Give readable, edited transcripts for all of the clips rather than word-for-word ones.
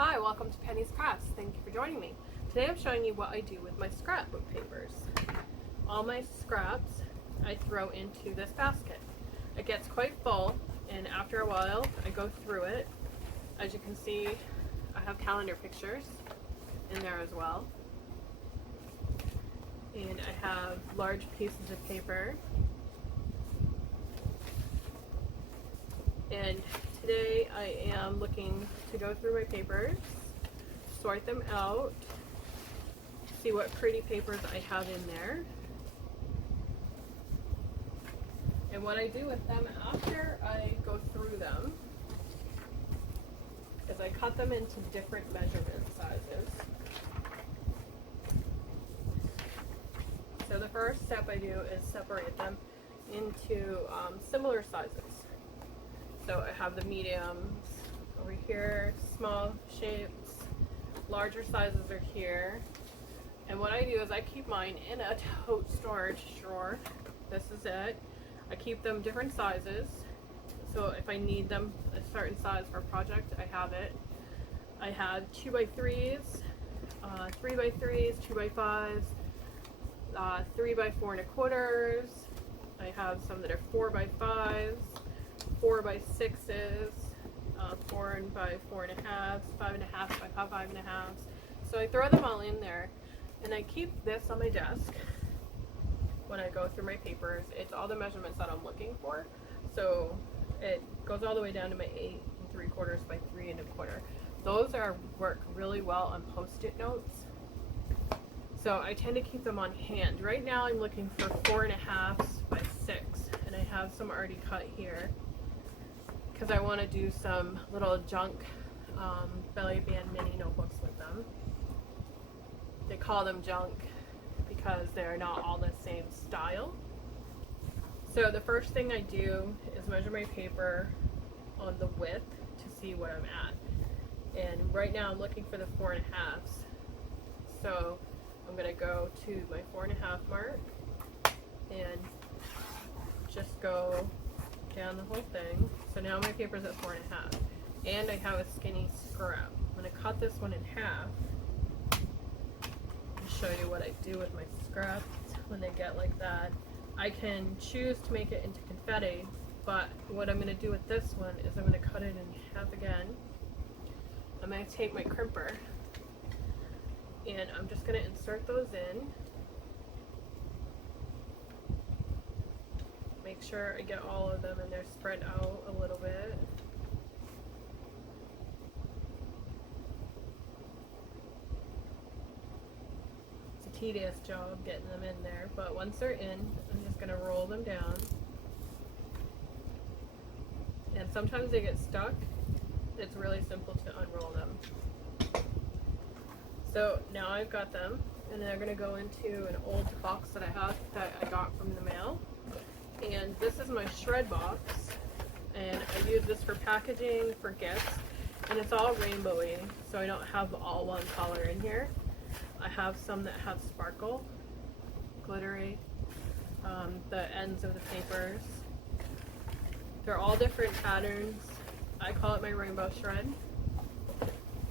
Hi, welcome to Penny's Crafts. Thank you for joining me. Today I'm showing you what I do with my scrapbook papers. All my scraps I throw into this basket. It gets quite full, and after a while I go through it. As you can see, I have calendar pictures in there as well. And I have large pieces of paper. And today I am looking to go through my papers, sort them out, see what pretty papers I have in there. And what I do with them after I go through them is I cut them into different measurement sizes. So the first step I do is separate them into similar sizes. So I have the mediums over here, small shapes, larger sizes are here. And what I do is I keep mine in a tote storage drawer. This is it. I keep them different sizes. So if I need them a certain size for a project, I have it. I have 2x3s, 3x3s, 2x5s, 3x4 1/4. I have some that are 4x5s. 4x6s, 4x4 1/2, 5.5 by 5.5. So I throw them all in there, and I keep this on my desk when I go through my papers. It's all the measurements that I'm looking for. So it goes all the way down to my 8 3/4 by 3 1/4. Those work really well on Post-it notes. So I tend to keep them on hand. Right now I'm looking for 4.5 by 6, and I have some already cut here, because I want to do some little junk belly band mini notebooks with them. They call them junk because they're not all the same style. So the first thing I do is measure my paper on the width to see what I'm at. And right now I'm looking for the 4.5s. So I'm going to go to my 4.5 mark and just go down the whole thing. So now my paper's at 4.5, and I have a skinny scrap. I'm going to cut this one in half and show you what I do with my scraps when they get like that. I can choose to make it into confetti, but what I'm going to do with this one is I'm going to cut it in half again. I'm going to take my crimper and I'm just going to insert those in. Make sure I get all of them and they're spread out a little bit. It's a tedious job getting them in there, but once they're in, I'm just going to roll them down. And sometimes they get stuck. It's really simple to unroll them. So now I've got them, and they're going to go into an old box that I have that I got from the mail. And this is my shred box, and I use this for packaging, for gifts, and it's all rainbowy, so I don't have all one color in here. I have some that have sparkle, glittery, the ends of the papers. They're all different patterns. I call it my rainbow shred.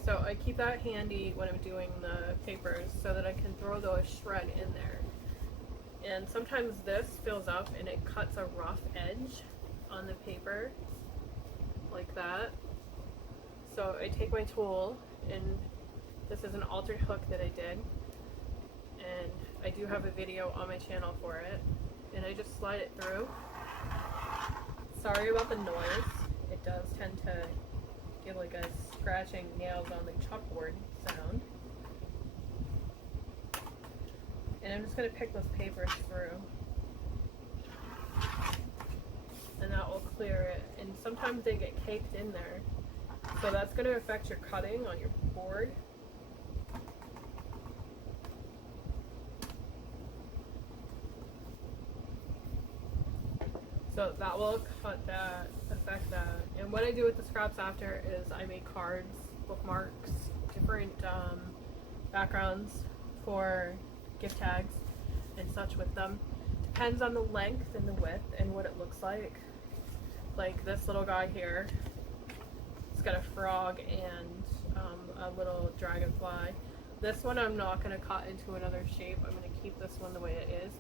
So I keep that handy when I'm doing the papers so that I can throw the shred in there. And sometimes this fills up and it cuts a rough edge on the paper like that. So I take my tool, and this is an altered hook that I did, and I do have a video on my channel for it, and I just slide it through. Sorry about the noise. It does tend to give like a scratching nails on the chalkboard sound. And I'm just going to pick those papers through, and that will clear it. And sometimes they get caked in there, so that's going to affect your cutting on your board. So that will affect that. And what I do with the scraps after is I make cards, bookmarks, different backgrounds for gift tags and such with them. Depends on the length and the width and what it looks like. Like this little guy here, it's got a frog and a little dragonfly. This one I'm not going to cut into another shape. I'm going to keep this one the way it is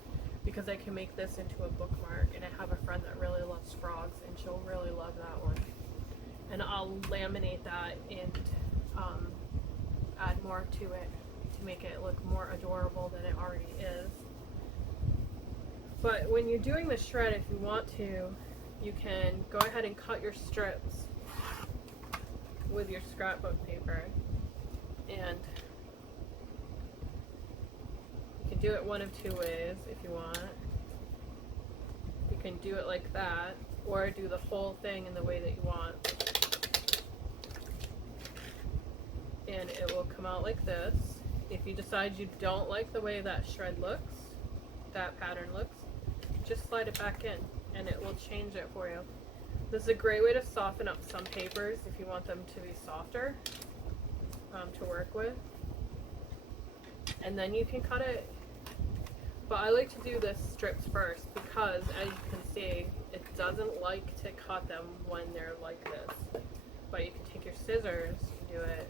because I can make this into a bookmark, and I have a friend that really loves frogs and she'll really love that one. And I'll laminate that and add more to it to make it look more adorable than it already is. But when you're doing the shred, if you want to, you can go ahead and cut your strips with your scrapbook paper, and you can do it one of two ways if you want. You can do it like that, or do the whole thing in the way that you want. And it will come out like this. If you decide you don't like the way that shred looks, that pattern looks, just slide it back in and it will change it for you. This is a great way to soften up some papers if you want them to be softer to work with. And then you can cut it. But I like to do the strips first because, as you can see, it doesn't like to cut them when they're like this. But you can take your scissors and do it.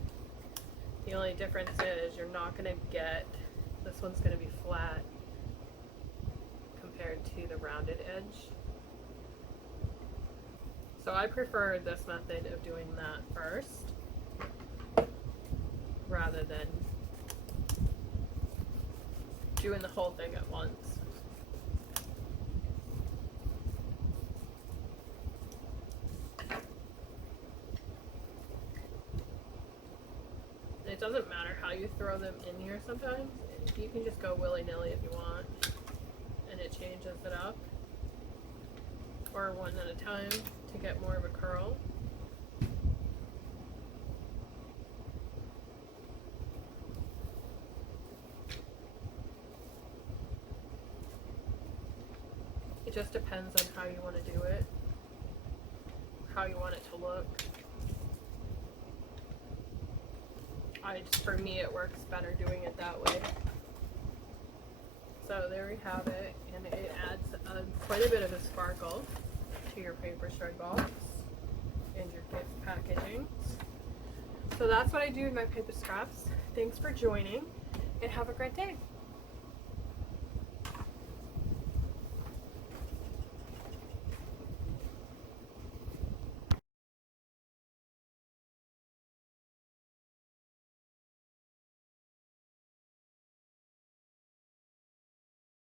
The only difference is you're not going to get, this one's going to be flat compared to the rounded edge. So I prefer this method of doing that first rather than doing the whole thing at once. It doesn't matter how you throw them in here sometimes. You can just go willy-nilly if you want, and it changes it up. Or one at a time to get more of a curl. It just depends on how you want to do it, how you want it to look. For me, it works better doing it that way. So there we have it, and it adds quite a bit of a sparkle to your paper shred box and your gift packaging. So that's what I do with my paper scraps. Thanks for joining, and have a great day.